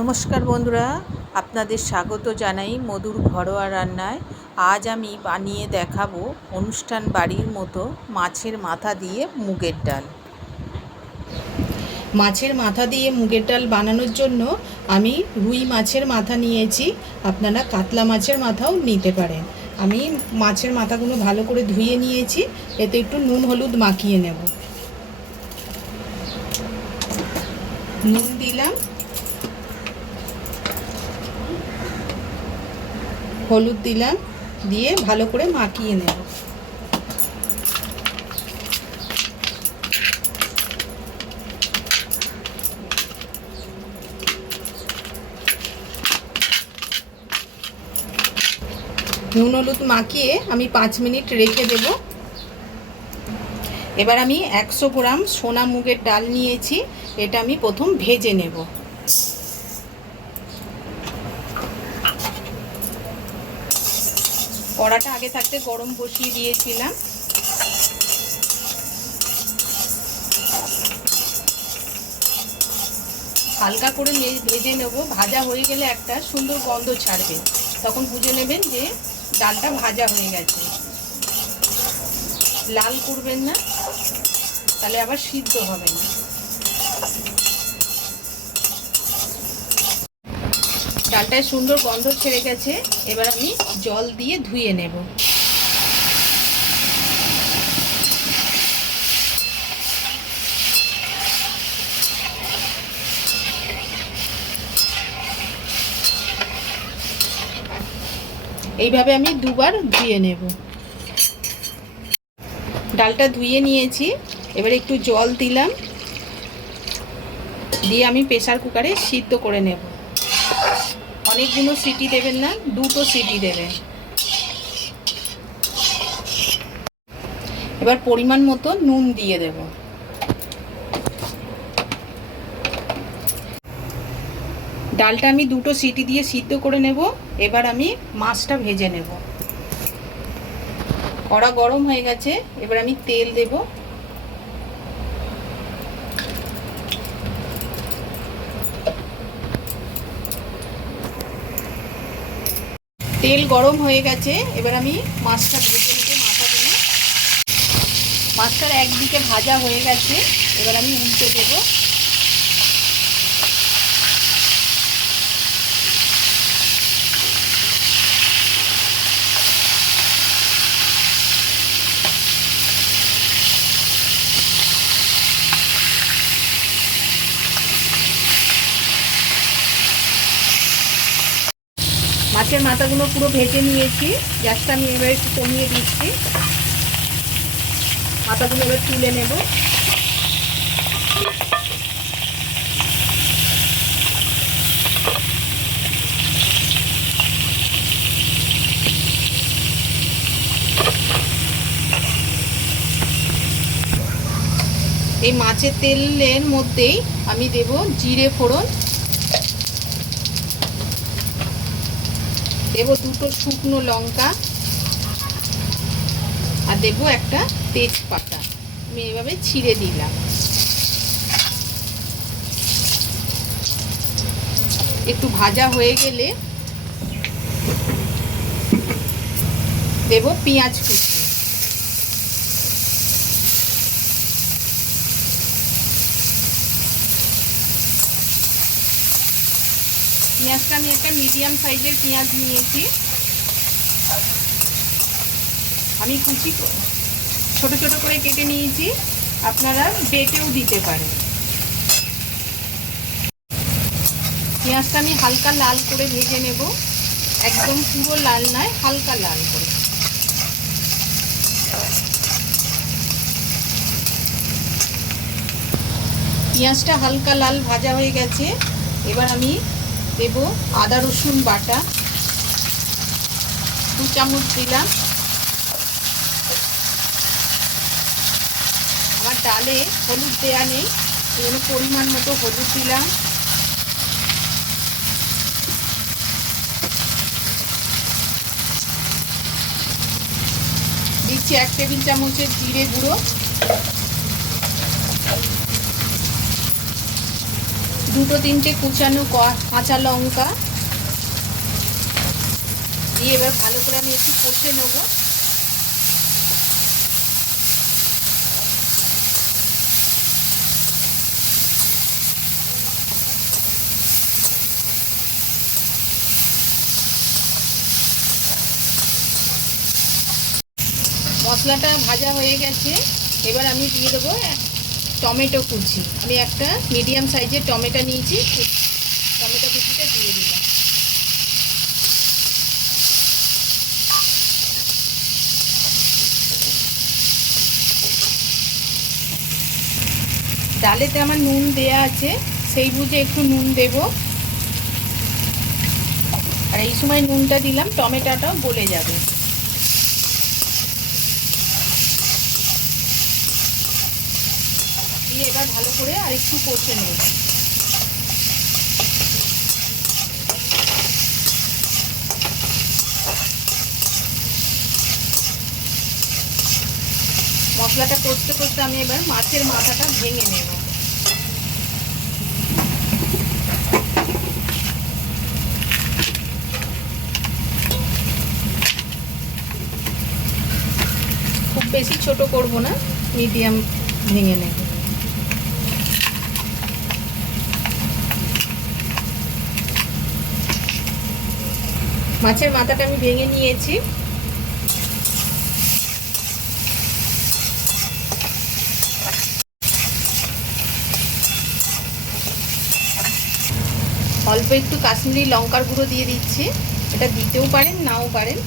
নমস্কার বন্ধুরা, আপনাদের স্বাগত জানাই মধুর ঘরোয়া রান্নায়। আজ আমি বানিয়ে দেখাবো অনুষ্ঠান বাড়ির মতো মাছের মাথা দিয়ে মুগের ডাল। মাছের মাথা দিয়ে মুগের ডাল বানানোর জন্য আমি রুই মাছের মাথা নিয়েছি, আপনারা কাতলা মাছের মাথাও নিতে পারেন। আমি মাছের মাথাগুলো ভালো করে ধুয়ে নিয়েছি, এতে একটু নুন হলুদ মাখিয়ে নেব। নুন দিলাম, হলুদ দিলাম, দিয়ে ভালো করে মাখিয়ে নেব। নুন হলুদ মাখিয়ে আমি 5 মিনিট রেখে দেব। এবার আমি 100 গ্রাম সোনা মুগের ডাল নিয়েছি, এটা আমি প্রথম ভেজে নেব। কড়াটা আগে থাকতে গরম বসিয়ে দিয়েছিলাম। হালকা করে ভেজে নেব, ভাজা হয়ে গেলে একটা সুন্দর গন্ধ ছাড়বে, তখন বুঝে নেবেন যে ডালটা ভাজা হয়ে গেছে। লাল করবেন না, তাহলে আবার সিদ্ধ হবে না। ডালটায় সুন্দর গন্ধ ছেড়ে গেছে, এবার আমি জল দিয়ে ধুয়ে নেব। এইভাবে আমি দুবার ধুয়ে নেব। ডালটা ধুয়ে নিয়েছি, এবার একটু জল দিলাম, দিয়ে আমি প্রেসার কুকারে সিদ্ধ করে নেব। অনেকগুলো সিটি দেবেন না, 2টো সিটি দেবেন। এবার পরিমাণ মতো নুন দিয়ে দেব। ডালটা আমি 2টো সিটি দিয়ে সিদ্ধ করে নেব। এবার আমি মাছটা ভেজে নেব। কড়া গরম হয়ে গেছে, এবার আমি তেল দেব। তেল গরম হয়ে গেছে, এবার আমি মাছটা ভেজে নেব। মাছটার একদিকে ভাজা হয়ে গেছে, এবার আমি উল্টে দেব। মাছের মাথাগুলো পুরো ভেজে নিয়েছি, গ্যাসটা আমি এবার একটু কমিয়ে দিচ্ছি। মাথাগুলো এবার তুলে নেব। এই মাছের তেলের মধ্যেই আমি দেব জিরে ফোড়ন, দেব 2টো শুকনো লঙ্কা, আর দেব একটা তেজপাতা। আমি এভাবে ছিঁড়ে দিলাম। একটু ভাজা হয়ে গেলে দেব পেঁয়াজ কুচি। পেঁয়াজটা আমি একটা মিডিয়াম সাইজের পেঁয়াজ নিয়েছি, আমি কুচি ছোট ছোট করে কেটে নিয়েছি, আপনারা বেটেও দিতে পারেন। পেঁয়াজটা আমি হালকা লাল করে ভেজে নেব, একদম পুরো লাল নয়, হালকা লাল করে। পেঁয়াজটা হালকা লাল ভাজা হয়ে গেছে, এবার আমি দেব আদা রসুন বাটা, 2 চামচ দিলাম। আমার ডালে হলুদ দেওয়া নেই, এজন্য পরিমাণ মতো হলুদ দিলাম। দিচ্ছি 1 টেবিল চামচের জিরে গুঁড়ো, দুটো তিনটে কুচানো কাঁচা লঙ্কা দিয়ে এবার ভালো করে আমি একটু কষে নেবো। মশলাটা ভাজা হয়ে গেছে, এবার আমি দিয়ে দেবো টমেটো কুচি। আমি একটা মিডিয়াম সাইজের টমেটো নিয়েছি, টমেটো কুচিটা দিয়ে দিলাম। ডালেতে আমার নুন দেয়া আছে, সেই বুঝে একটু নুন দেব। আর এই সময় নুনটা দিলাম, টমেটোটাও গলে যাবে। দিয়ে এবার ভালো করে আর একটু কষে নেব। মশলাটা কষতে কষতে আমি এবার মাছের মাথাটা ভেঙে নেব। খুব বেশি ছোট করব না, মিডিয়াম ভেঙে নেব। মাছের মাথাটা আমি ভেঙে নিয়েছি। অল্প একটু কাশ্মীরি লঙ্কার গুঁড়ো দিয়ে দিচ্ছি, এটা দিতেও পারেন নাও পারেন,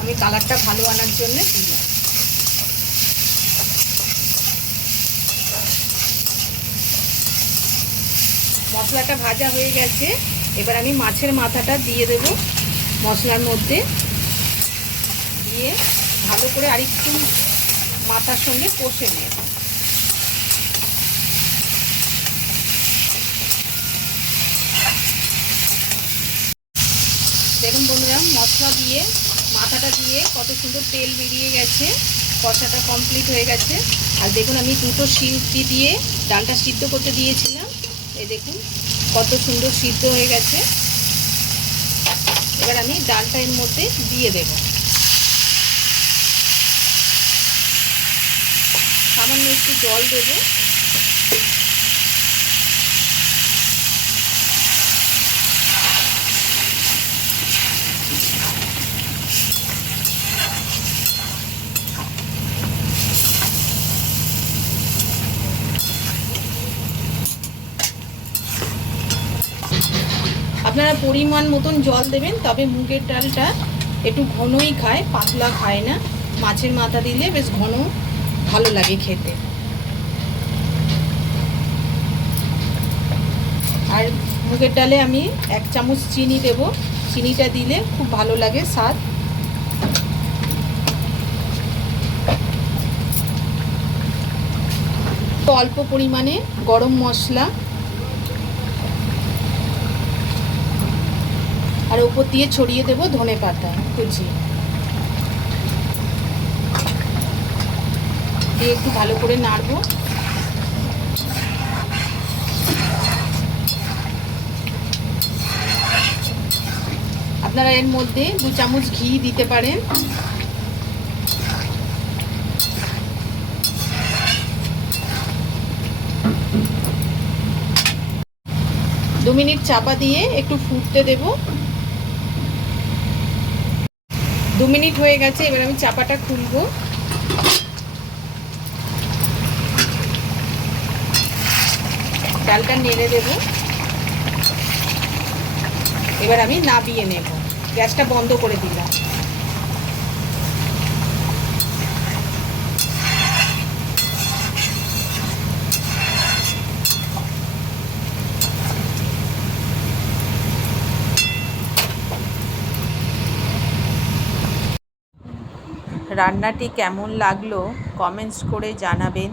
আমি কালারটা ভালো আনার জন্য দিলাম। মশলাটা ভাজা হয়ে গেছে, এবার আমি মাছের মাথাটা দিয়ে দেব মশলার মধ্যে, দিয়ে ভালো করে আরেকটু মাথার সঙ্গে কষে নেব। দেখুন বন্ধুরা, মশলা দিয়ে মাথাটা দিয়ে কত সুন্দর তেল বেরিয়ে গেছে, কষাটা কমপ্লিট হয়ে গেছে। আর দেখুন আমি দুটো সিটি দিয়ে ডালটা সিদ্ধ করতে দিয়েছিলাম, এই দেখুন কত সুন্দর সিদ্ধ হয়ে গেছে। এবার আমি ডালটা এর মধ্যে দিয়ে দেব। সামান্য একটু জল দেব। আপনারা পরিমাণ মতন জল দেবেন, তবে মুগের ডালটা একটু ঘনই খায়, পাতলা খায় না। মাছের মাথা দিলে বেশ ঘন ভালো লাগে খেতে। আর মুগের ডালে আমি 1 চামচ চিনি দেব, চিনিটা দিলে খুব ভালো লাগে স্বাদ। অল্প পরিমাণে গরম মশলা, আর উপর দিয়ে ছড়িয়ে দেব ধনেপাতা কুচি দিয়ে একটু ভালো করে নাড়বো। আপনারা এর মধ্যে 2 চামচ ঘি দিতে পারেন। দু মিনিট চাপা দিয়ে একটু ফুটতে দেব। 2 মিনিট হয়ে গেছে, এবার আমি চাপাটা খুলবো। ডালটা নেড়ে দেব। এবার আমি নাবিয়ে নেব, গ্যাসটা বন্ধ করে দিলাম। রান্নাটি কেমন লাগলো কমেন্টস করে জানাবেন।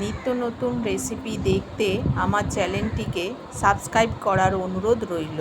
নিত্য নতুন রেসিপি দেখতে আমার চ্যানেলটিকে সাবস্ক্রাইব করার অনুরোধ রইল।